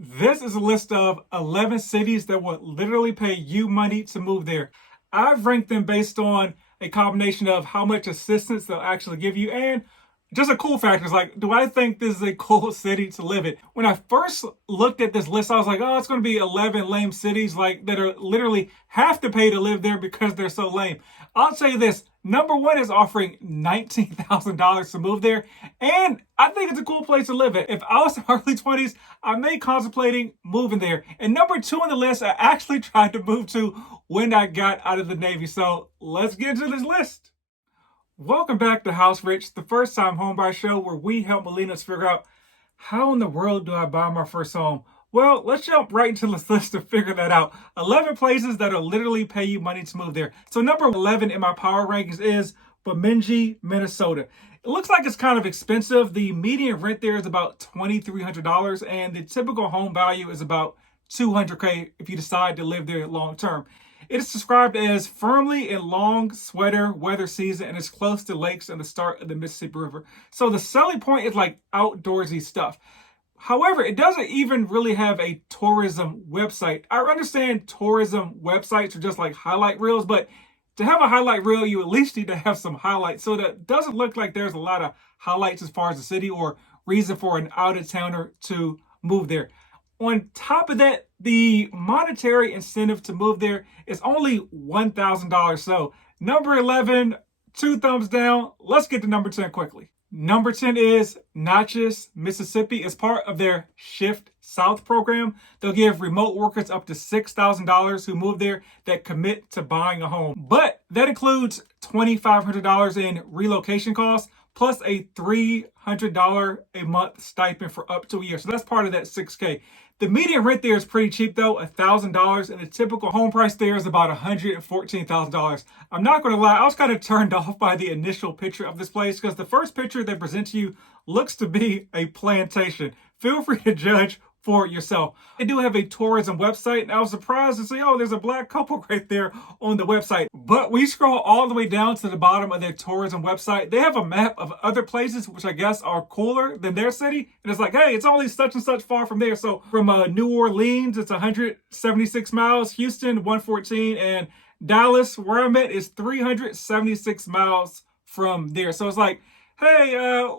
This is a list of 11 cities that will literally pay you money to move there. I've ranked them based on a combination of how much assistance they'll actually give you and just a cool factors like, do I think this is a cool city to live in? When I first looked at this list, I was like, oh, it's going to be 11 lame cities like that are literally have to pay to live there because they're so lame. I'll tell you this, number one is offering $19,000 to move there. And I think it's a cool place to live in. If I was in my early 20s, I may contemplating moving there. And number two on the list, I actually tried to move to when I got out of the Navy. So let's get into this list. Welcome back to House Rich, the first time homebuyer show where we help millennials figure out how in the world do I buy my first home? Well, let's jump right into this list to figure that out. 11 places that'll literally pay you money to move there. So number 11 in my power rankings is Bemidji, Minnesota. It looks like it's kind of expensive. The median rent there is about $2,300 and the typical home value is about $200K if you decide to live there long term. It is described as firmly in long sweater weather season and is close to lakes and the start of the Mississippi River. So the selling point is like outdoorsy stuff. However, it doesn't even really have a tourism website. I understand tourism websites are just like highlight reels, but to have a highlight reel, you at least need to have some highlights. So that doesn't look like there's a lot of highlights as far as the city or reason for an out-of-towner to move there. On top of that, the monetary incentive to move there is only $1,000. So number 11, 2 thumbs down. Let's get to number 10 quickly. Number 10 is Natchez, Mississippi. As part of their Shift South program, they'll give remote workers up to $6,000 who move there that commit to buying a home. But that includes $2,500 in relocation costs, plus a $300 a month stipend for up to a year. So that's part of that $6K. The median rent there is pretty cheap though, $1,000, and the typical home price there is about $114,000. I'm not going to lie, I was kind of turned off by the initial picture of this place because the first picture they present to you looks to be a plantation. Feel free to judge for yourself. They do have a tourism website, and I was surprised to see, oh, there's a black couple right there on the website. But we scroll all the way down to the bottom of their tourism website. They have a map of other places, which I guess are cooler than their city. And it's like, hey, it's only such and such far from there. So from New Orleans, it's 176 miles, Houston, 114, and Dallas, where I'm at, is 376 miles from there. So it's like, hey,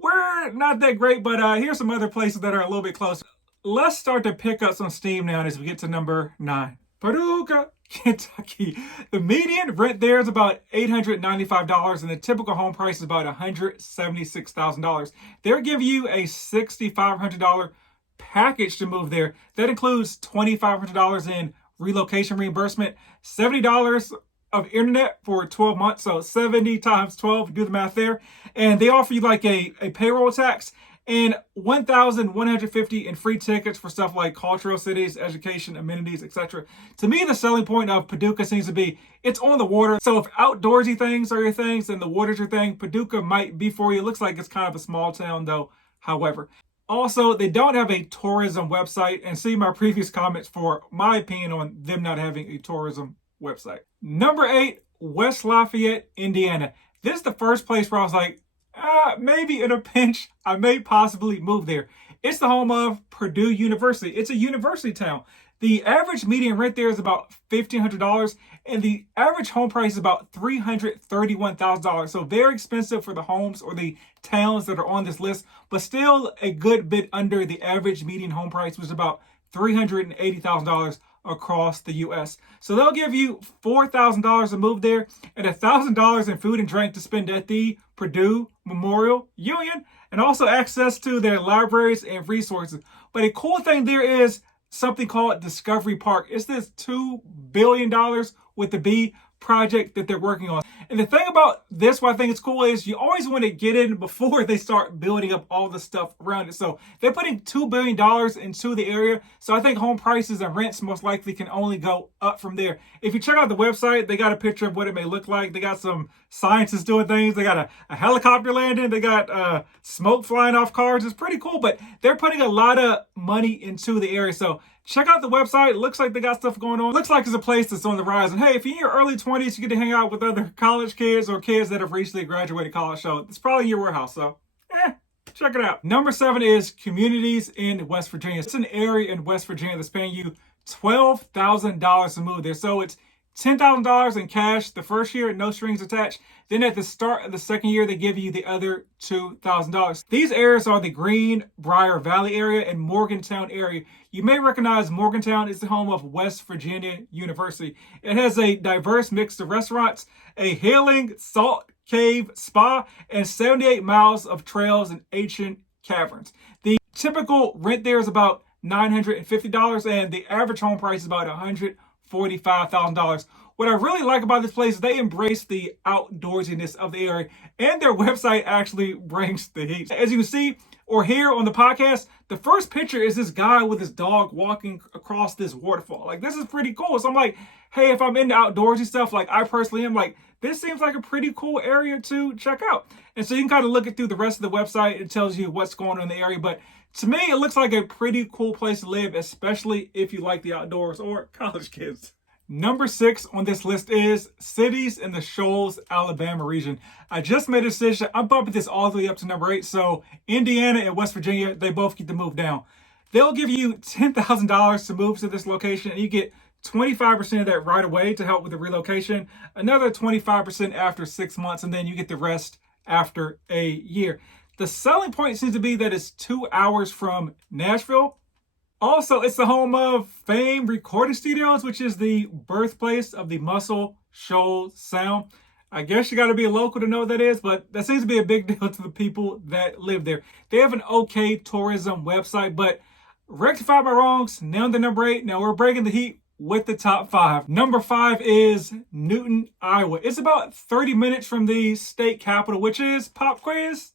we're not that great, but here's some other places that are a little bit closer. Let's start to pick up some steam now as we get to number 9. Paducah, Kentucky. The median rent there is about $895 and the typical home price is about $176,000. They're giving you a $6,500 package to move there. That includes $2,500 in relocation reimbursement, $70 of internet for 12 months, so 70 times 12, do the math there. And they offer you like a payroll tax and $1,150 in free tickets for stuff like cultural cities, education, amenities, etc. To me, the selling point of Paducah seems to be it's on the water. So if outdoorsy things are your things and the water's your thing, Paducah might be for you. It looks like it's kind of a small town though, however. Also, they don't have a tourism website, and see my previous comments for my opinion on them not having a tourism website. Number 8, West Lafayette, Indiana. This is the first place where I was like, maybe in a pinch, I may possibly move there. It's the home of Perdue University. It's a university town. The average median rent there is about $1,500, and the average home price is about $331,000. So very expensive for the homes or the towns that are on this list, but still a good bit under the average median home price, which is about $380,000 across the U.S. So they'll give you $4,000 to move there and $1,000 in food and drink to spend at the Perdue Memorial Union, and also access to their libraries and resources. But a cool thing there is something called Discovery Park. It's this $2 billion with the B project that they're working on. And the thing about this, what I think is cool, is you always want to get in before they start building up all the stuff around it. So they're putting $2 billion into the area. So I think home prices and rents most likely can only go up from there. If you check out the website, they got a picture of what it may look like. They got some scientists doing things. They got a helicopter landing. They got smoke flying off cars. It's pretty cool, but they're putting a lot of money into the area. So check out the website. It looks like they got stuff going on. It looks like it's a place that's on the rise. And hey, if you're in your early 20s, you get to hang out with other college kids or kids that have recently graduated college. So it's probably your warehouse. So, Check it out. Number 7 is communities in West Virginia. It's an area in West Virginia that's paying you $12,000 to move there. So it's $10,000 in cash the first year, no strings attached. Then at the start of the second year, they give you the other $2,000. These areas are the Greenbrier Valley area and Morgantown area. You may recognize Morgantown is the home of West Virginia University. It has a diverse mix of restaurants, a healing salt cave spa, and 78 miles of trails and ancient caverns. The typical rent there is about $950, and the average home price is about $145,000. What I really like about this place is they embrace the outdoorsiness of the area, and their website actually brings the heat. As you can see or hear on the podcast, the first picture is this guy with his dog walking across this waterfall. Like, this is pretty cool. So I'm like, hey, if I'm into outdoorsy stuff, like I personally am, like, this seems like a pretty cool area to check out. And so you can kind of look it through the rest of the website. It tells you what's going on in the area. But to me, it looks like a pretty cool place to live, especially if you like the outdoors or college kids. Number 6 on this list is cities in the Shoals, Alabama region. I just made a decision. I'm bumping this all the way up to number 8. So Indiana and West Virginia, they both get to move down. They'll give you $10,000 to move to this location, and you get 25% of that right away to help with the relocation, another 25% after 6 months, and then you get the rest after a year. The selling point seems to be that it's 2 hours from Nashville. Also, it's the home of Fame Recording Studios, which is the birthplace of the Muscle Shoals sound. I guess you got to be a local to know what that is, but that seems to be a big deal to the people that live there. They have an okay tourism website, but rectify my wrongs. Now the number 8. Now we're breaking the heat with the top 5. Number 5 is Newton, Iowa. It's about 30 minutes from the state capital, which is, pop quiz,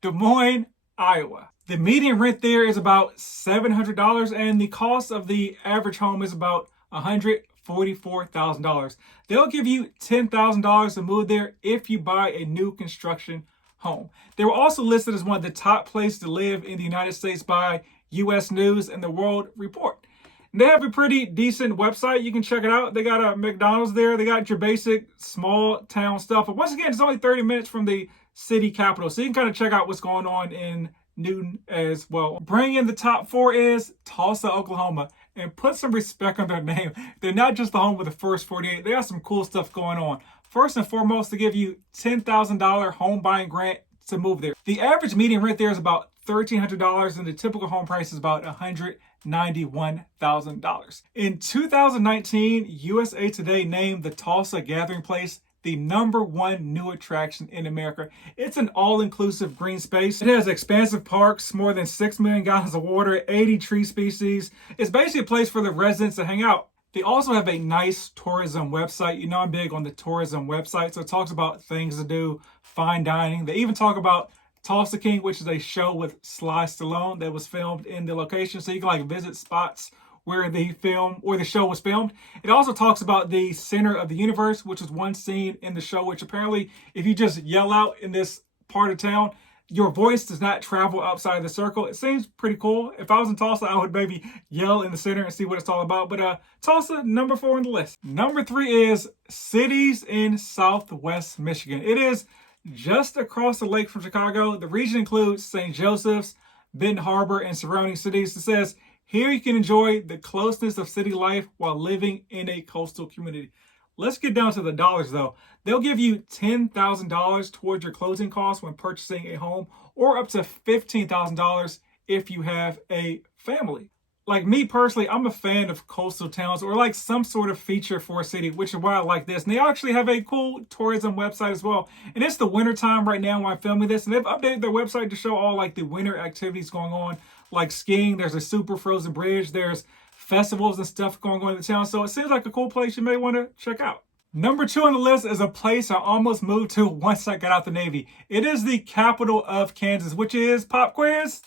Des Moines, Iowa. The median rent there is about $700, and the cost of the average home is about $144,000. They'll give you $10,000 to move there if you buy a new construction home. They were also listed as one of the top places to live in the United States by U.S. News and the World Report. They have a pretty decent website. You can check it out. They got a McDonald's there. They got your basic small town stuff. But once again, it's only 30 minutes from the city capital. So you can kind of check out what's going on in Newton as well. Bringing in the top 4 is Tulsa, Oklahoma. And put some respect on their name. They're not just the home of the first 48. They got some cool stuff going on. First and foremost, to give you $10,000 home buying grant to move there. The average median rent there is about $1,300, and the typical home price is about $191,000. In 2019, USA Today named the Tulsa Gathering Place the #1 new attraction in America. It's an all-inclusive green space. It has expansive parks, more than 6 million gallons of water, 80 tree species. It's basically a place for the residents to hang out. They also have a nice tourism website. You know I'm big on the tourism website, so it talks about things to do, fine dining. They even talk about Tulsa King, which is a show with Sly Stallone that was filmed in the location, so you can like visit spots where the film or the show was filmed. It also talks about the center of the universe, which is one scene in the show, which apparently if you just yell out in this part of town, your voice does not travel outside of the circle. It seems pretty cool. If I was in Tulsa, I would maybe yell in the center and see what it's all about. But Tulsa, number 4 on the list. Number 3 is cities in Southwest Michigan. It is just across the lake from Chicago. The region includes St. Joseph's, Benton Harbor, and surrounding cities. It says, here you can enjoy the closeness of city life while living in a coastal community. Let's get down to the dollars though. They'll give you $10,000 towards your closing costs when purchasing a home, or up to $15,000 if you have a family. Like me personally, I'm a fan of coastal towns or like some sort of feature for a city, which is why I like this. And they actually have a cool tourism website as well. And it's the winter time right now when I'm filming this. And they've updated their website to show all like the winter activities going on, like skiing. There's a super frozen bridge. There's festivals and stuff going on in the town. So it seems like a cool place you may want to check out. Number 2 on the list is a place I almost moved to once I got out the Navy. It is the capital of Kansas, which is, pop quiz,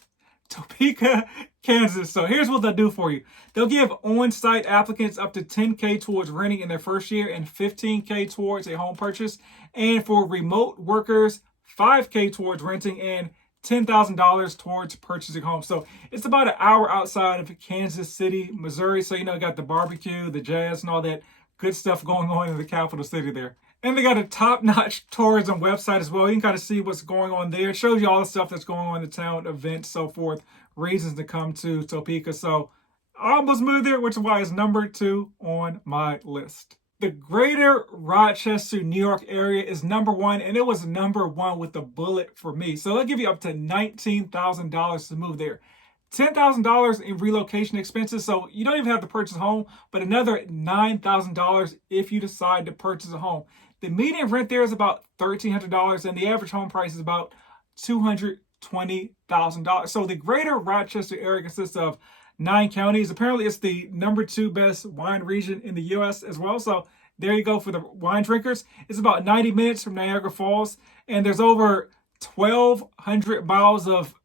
Topeka, Kansas. So here's what they'll do for you. They'll give on-site applicants up to $10,000 towards renting in their first year and $15,000 towards a home purchase. And for remote workers, $5,000 towards renting and $10,000 towards purchasing home. So it's about an hour outside of Kansas City, Missouri. So, you know, you got the barbecue, the jazz, and all that good stuff going on in the capital city there. And they got a top-notch tourism website as well. You can kind of see what's going on there. It shows you all the stuff that's going on in the town, events, so forth, reasons to come to Topeka. So I almost moved there, which is why it's number 2 on my list. The greater Rochester, New York area is number 1, and it was number 1 with a bullet for me. So they'll give you up to $19,000 to move there. $10,000 in relocation expenses, so you don't even have to purchase a home, but another $9,000 if you decide to purchase a home. The median rent there is about $1,300, and the average home price is about $220,000. So the greater Rochester area consists of 9 counties. Apparently, it's the number 2 best wine region in the U.S. as well. So there you go for the wine drinkers. It's about 90 minutes from Niagara Falls, and there's over 1,200 miles of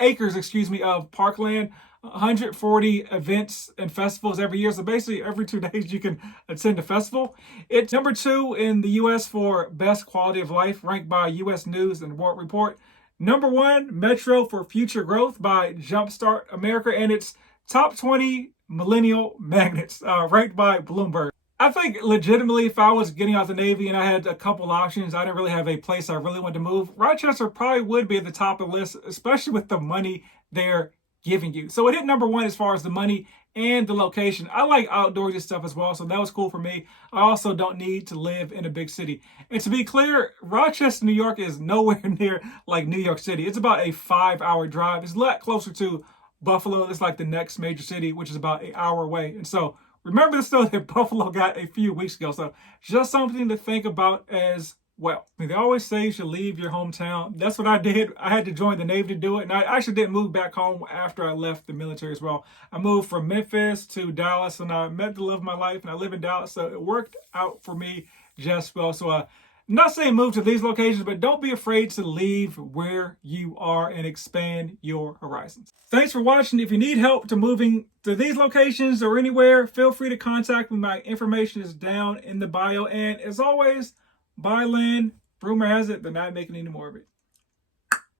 acres of parkland, 140 events and festivals every year. So basically every 2 days you can attend a festival. It's number 2 in the U.S. for best quality of life, ranked by U.S. News and World Report. Number 1, Metro for Future Growth by Jumpstart America, and it's top 20 millennial magnets, ranked by Bloomberg. I think legitimately, if I was getting out the Navy and I had a couple options, I didn't really have a place I really wanted to move, Rochester probably would be at the top of the list, especially with the money they're giving you. So it hit number 1 as far as the money and the location. I like outdoorsy stuff as well, so that was cool for me. I also don't need to live in a big city. And to be clear, Rochester, New York is nowhere near like New York City. It's about a 5-hour drive. It's a lot closer to Buffalo. It's like the next major city, which is about an hour away. And so remember the snow that Buffalo got a few weeks ago. So just something to think about as well. I mean, they always say you should leave your hometown. That's what I did. I had to join the Navy to do it. And I actually didn't move back home after I left the military as well. I moved from Memphis to Dallas, and I met the love of my life, and I live in Dallas. So it worked out for me just well. So I'm not saying move to these locations, but don't be afraid to leave where you are and expand your horizons. Thanks for watching. If you need help to moving to these locations or anywhere, feel free to contact me. My information is down in the bio. And as always, buy land. Rumor has it they're not making any more of it.